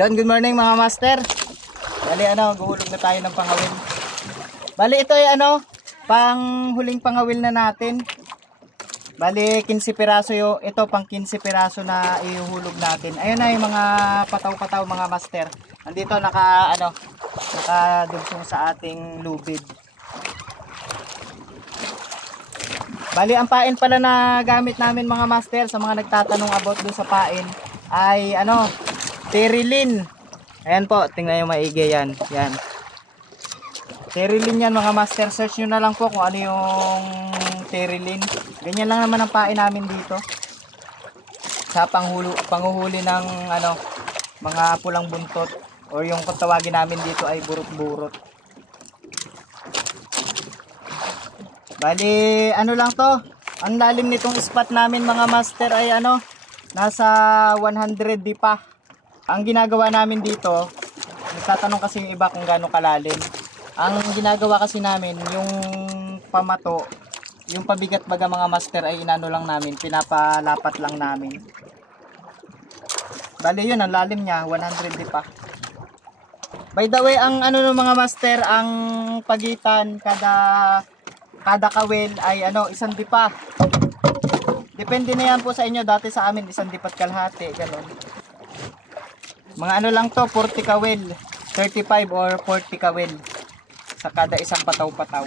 Yon, good morning mga master. Bali guhulog na tayo ng pangawil. Bali ito ay panghuling pangawil na natin. Bali 15 piraso ito pang 15 piraso na ihuhulog natin. Ayun na yung mga pataw-pataw mga master. Andito nakadugsong sa ating lubid. Bali ang pain pala na gamit namin mga master, sa mga nagtatanong about dun sa pain ay Terilin. Ayan po, tingnan yung maigi yan. Yan. Terilin yan mga master. Search nyo na lang po kung ano yung Terilin. Ganyan lang naman ang pain namin dito. Sa panghuhuli ng mga pulang buntot. O yung kung tawagin namin dito ay burot-burot. Bali, lang to. Ang lalim nitong spot namin mga master ay nasa 100 di pa. Ang ginagawa namin dito, nagtatanong kasi yung iba kung gaano kalalim. Ang ginagawa kasi namin, yung pamato, yung pabigat baga mga master ay lang namin, pinapalapat lang namin. Bali yun, ang lalim niya, 100 di pa. By the way, ang mga master, ang pagitan kada kawil ay 1 dipa. Depende na yan po sa inyo. Dati sa amin 1 dipa't kalahati, ganun. Mga lang to, 40 kawil, 35 or 40 kawil sa kada isang pataw-pataw.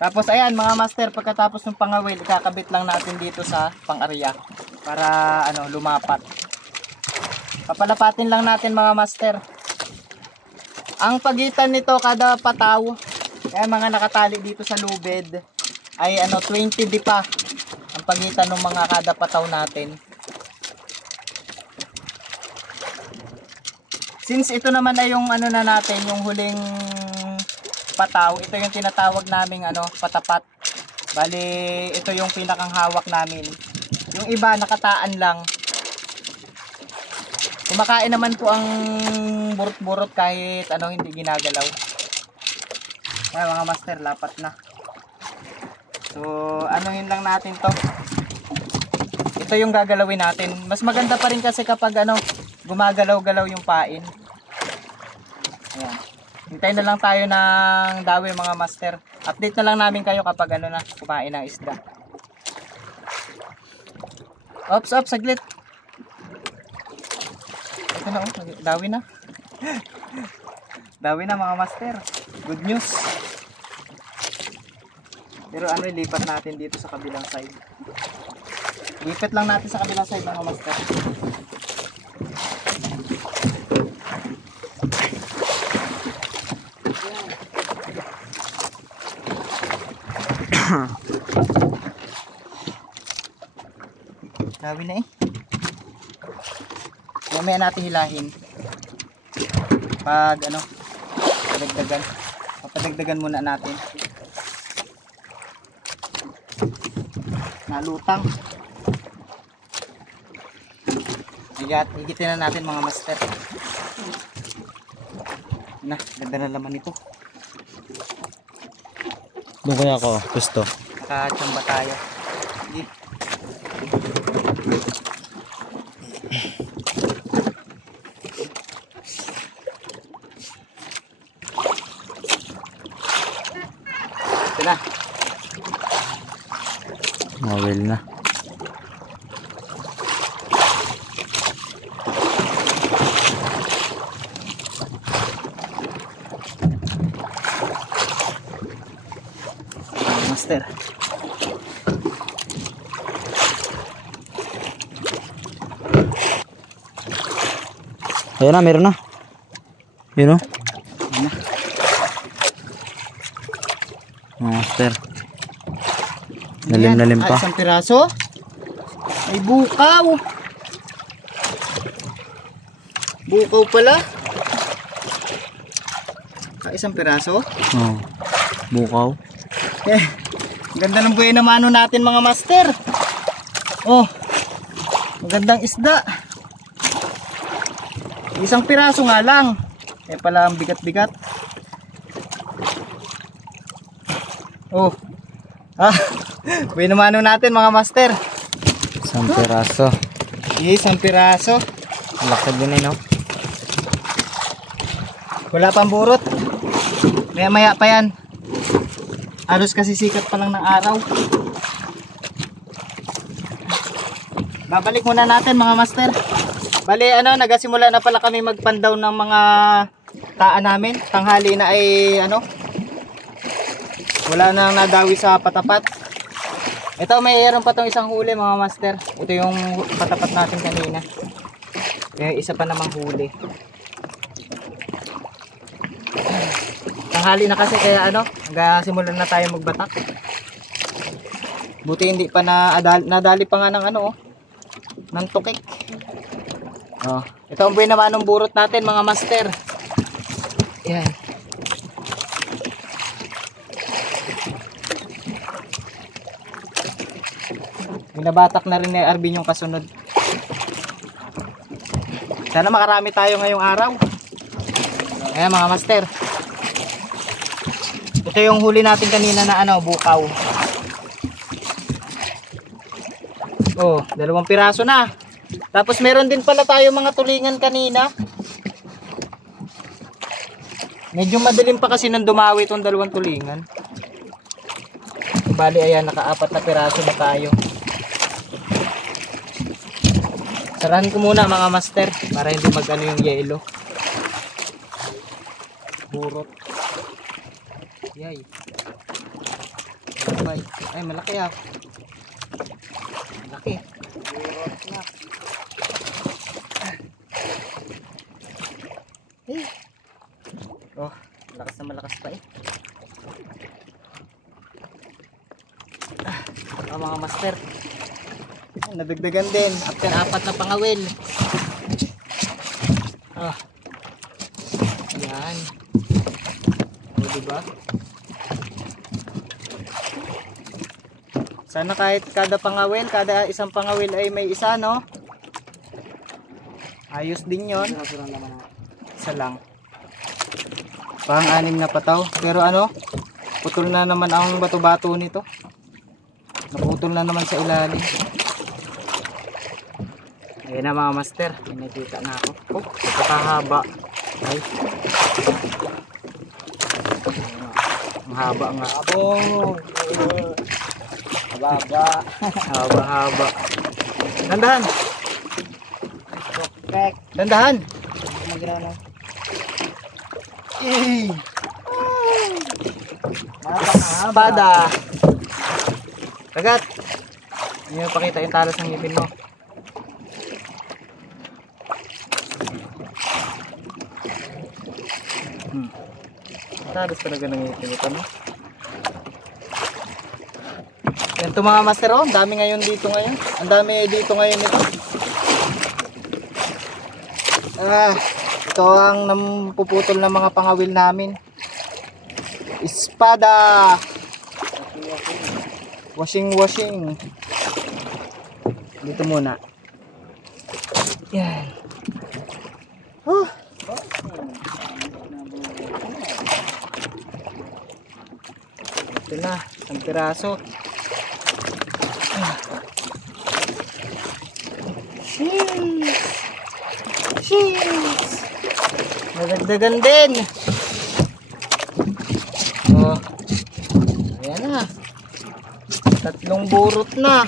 Tapos ayan mga master, pagkatapos ng pangawil, ikakabit lang natin dito sa pang-arya para lumapat. Papalapatin lang natin mga master. Ang pagitan nito kada pataw, kaya mga nakatali dito sa lubid ay 20 di pa ang pagitan ng mga kada pataw natin. Since ito naman ay yung na natin, yung huling pataw, ito yung tinatawag naming patapat. Bali, ito yung pinakang hawak namin. Yung iba nakataan lang. Kumakain naman po ang burot-burot kahit hindi ginagalaw. Ayan mga master, lapat na. So, yun lang natin to. Ito yung gagalawin natin. Mas maganda pa rin kasi kapag gumagalaw-galaw yung pain. Ayan. Hintayin na lang tayo ng dawi mga master. Update na lang namin kayo kapag kumain ng isda. Ops, saglit. Ito na dawi na. Dawi na mga master. Good news. Pero ilipat natin dito sa kabilang side. Lipat lang natin sa kabilang side mga master. Dawi na mamaya natin hilahin. Pag papadagdagan muna natin. Nalutang. Higitin na natin mga master. Ganda na laman ito. Doon kaya ako gusto. Nakachamba tayo. Sige. Ito na. Mawil na. Master. Ayan na, meron na. Yun o. Ayan na. Master. Nalim pa. Isang piraso. Ay bukaw. Bukaw pala. Isang piraso. Oh. Bukaw. Ganda ng buhay na mano natin mga master. Oh. Magandang isda. Isang piraso nga lang. Pala ang bigat-bigat. Oh. Buhay na mano natin mga master. Isang piraso. Isang piraso. Laki din no? Wala pang burot. Maya maya pa yan. Halos kasi sikat pa lang ng araw. Babalik muna natin mga master. Bali ano, nagasimula na pala kami magpandaw ng mga taan namin. Tanghali na ay ano, wala nang nadawi sa patapat. Ito, mayroon pa tong isang huli mga master. Ito yung patapat natin kanina. Kaya isa pa namang huli. Tanghali na kasi kaya ano, nagsimulan na tayo magbatak. Buti hindi pa nadali pa nga ng ano, ng tukik. Oh, ito ang buhay naman ng burot natin mga master. Yan. Binabatak na rin ni Arvin yung kasunod. Sana makarami tayo ngayong araw. Ayan mga master. Ito yung huli natin kanina na ano, bukaw. Oh, 2 piraso na. Tapos meron din pala tayo mga tulingan kanina. Medyo madilim pa kasi nang dumawi itong 2 tulingan. Bali ayan, naka-4 na piraso na tayo. Sarahan ko muna mga master para hindi mag-ano yung yelo. Burot. Yay. Ay, malaki ah. Malaki. Burot na. Oh, malakas na malakas pa eh. Mga master. Nadagdagan din. After 4 na pangawil. Ah. Yan. O, diba? Sana kahit kada pangawil, kada isang pangawil ay may isa, no? Ayos din yon. Isa lang. Pang-6 na pataw. Pero ano? Putol na naman ang bato-bato nito. Naputol na naman sa ilalim. Ayan na mga master, nakikita na ako. Oh, napakahaba. Ay. Ang haba nga. Haba. Haba. Dandahan. Dandahan. Yay! Espada. Kagat. Hindi mo pakita yung talas ng ngipin mo. Talas talaga ng ngipin ito, no? Yan to mga master, oh. Ang dami ngayon dito ngayon. Ang dami dito ngayon ito. Ito ang napuputol ng mga pangawil namin. Espada. Washing. Dito muna. Yan. Oh. Ito na, isang piraso. Sheesh. Nadagdagan din. Oh. Ayan na. 3 burot na.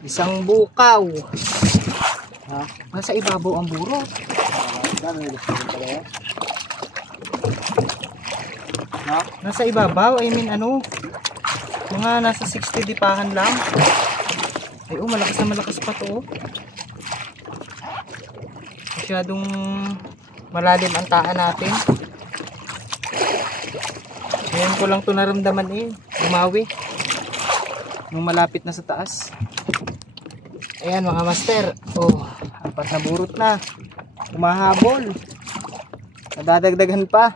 Isang bukaw. Ha? Nasa ibabaw ang burot. Nasa ibabaw, I mean ano, mga nasa 60 dipahan lang. Ay oh, malakas na malakas pa to. Masyadong malalim ang taan natin. Ngayon ko lang to naramdaman eh, lumawi nung malapit na sa taas. Ayan mga master, oh, 4 na burot na, umahabol, nadadagdagan pa.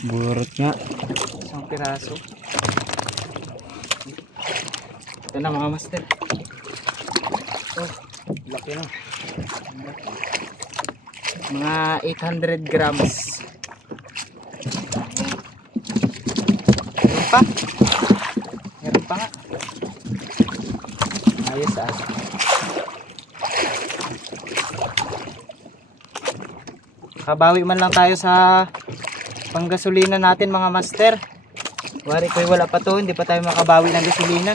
Burot nga. Isang piraso. Ito na mga master. Oh, laki na. Mga 800 grams. Meron pa nga. Ayos ah. Kabawi man lang tayo sa panggasolina natin mga master. Wari ko wala pa to, hindi pa tayo makabawi ng gasolina.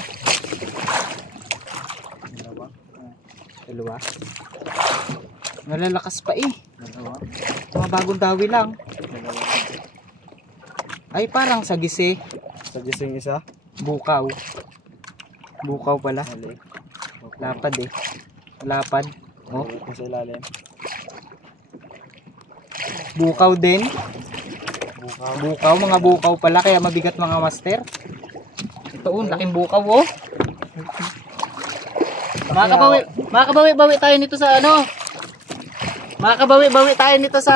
Dalawa. Malalakas pa eh. Mga bagong dawi lang. Ay parang sagisi. Sagising isa. Bukaw. Bukaw pala. Lapad eh. Lapad. Oh. Sa ilalim. Bukaw din. Bukaw, mga bukaw pala kaya mabigat mga master. Ito oh, laking bukaw oh. Makakabawi tayo nito sa ano? Makakabawi tayo nito sa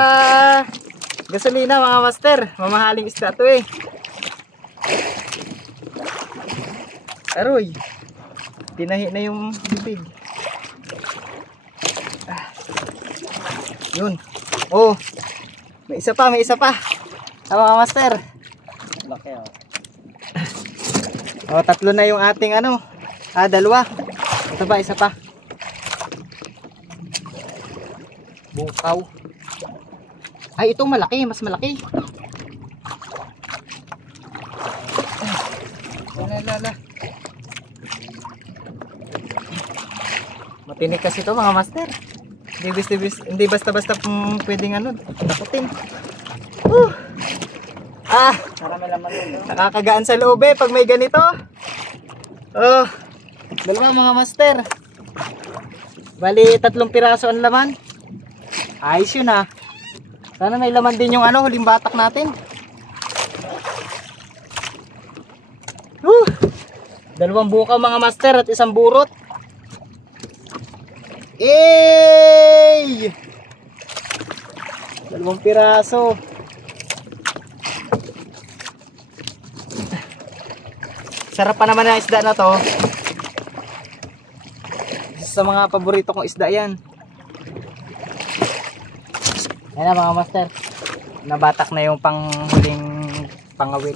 gasolina mga master. Mamahaling isda to eh. Aroy. Tinahi na yung bibig. Yun. Oh. May isa pa. Mga master. Laki oh. Oh, tatlo na yung ating ano. Dalawa. Ito pa, isa pa. Bukaw. Ay, ito malaki, mas malaki. Lala. Matinik kasi ito mga master. Hindi basta-basta pwedeng ano, dakutin. Nakakagaan sa loob eh pag may ganito. Oh, dalawa mga master. Bali 3 piraso ang laman. Ayos yun ah. Sana may laman din yung ano, huling batak natin. 2 bukaw mga master at 1 burot. Ey! 2 piraso. Sarap pa naman ang isda na to. Sa mga paborito kong isda yan. Ayan na mga master. Nabatak na yung panghuling pangawil.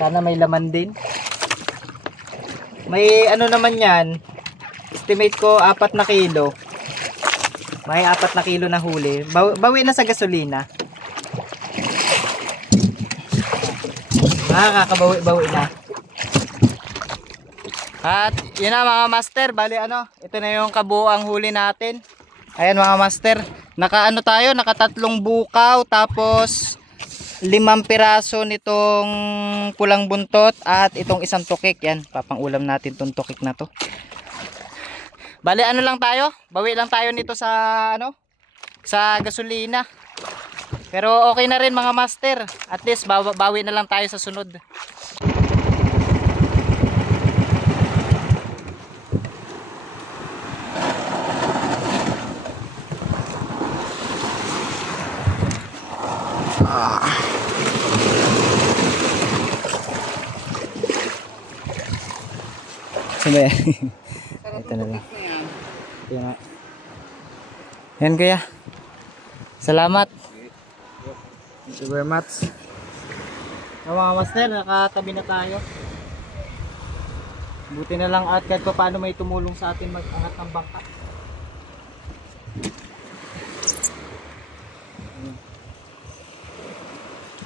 Sana may laman din. May ano naman yan. Estimate ko 4 na kilo. May 4 na kilo na huli. Bawi na sa gasolina. Kakabawi-bawi na. At yun na mga master, bali ano, ito na yung kabuuang huli natin. Ayan mga master, naka-ano tayo, naka 3 bukaw, tapos 5 piraso nitong pulang buntot at itong 1 tukik. Yan, papang-ulam natin tong tukik na to. Bali ano lang tayo, bawi lang tayo nito sa ano, sa gasolina. Pero okay na rin mga master, at least bawi na lang tayo sa sunod. Sino yan? Ito na lang. Yan kuya. Salamat. Thank you very much. So, mga master, nakatabi na tayo. Buti na lang at kahit pa paano may tumulong sa atin mag-angat ng bangka.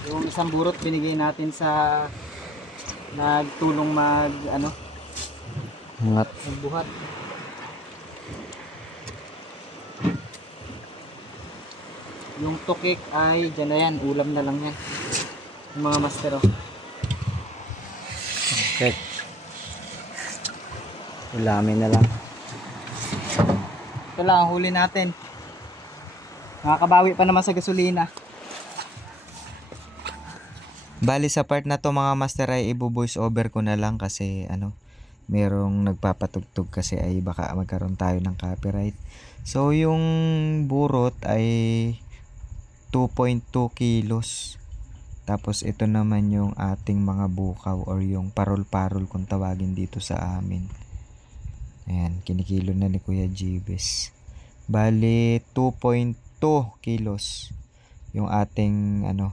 Yung 1 burot binigay natin sa nagtulong magbuhat. Yung tukik ay dyan na yan, ulam na lang yan yung mga master oh. Okay. Ulamin na lang. Ito lang ang huli natin. Nakakabawi pa naman sa gasolina. Bali sa part na to mga master ay i-voice over ko na lang kasi ano, merong nagpapatugtog kasi ay baka magkaroon tayo ng copyright. So yung burot ay 2.2 kilos. Tapos ito naman yung ating mga bukaw or yung parol-parol kung tawagin dito sa amin. Ayan, kinikilo na ni Kuya Jibes. Bali 2.2 kilos yung ating ano,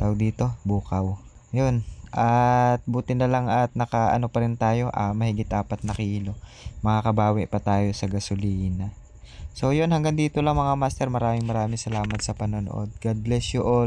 tawag dito, bukaw. Yun, At buti na lang at naka ano pa rin tayo, mahigit 4 na kilo. Makakabawi pa tayo sa gasolina. So yun, hanggang dito lang mga master. Maraming salamat sa panonood. God bless you all.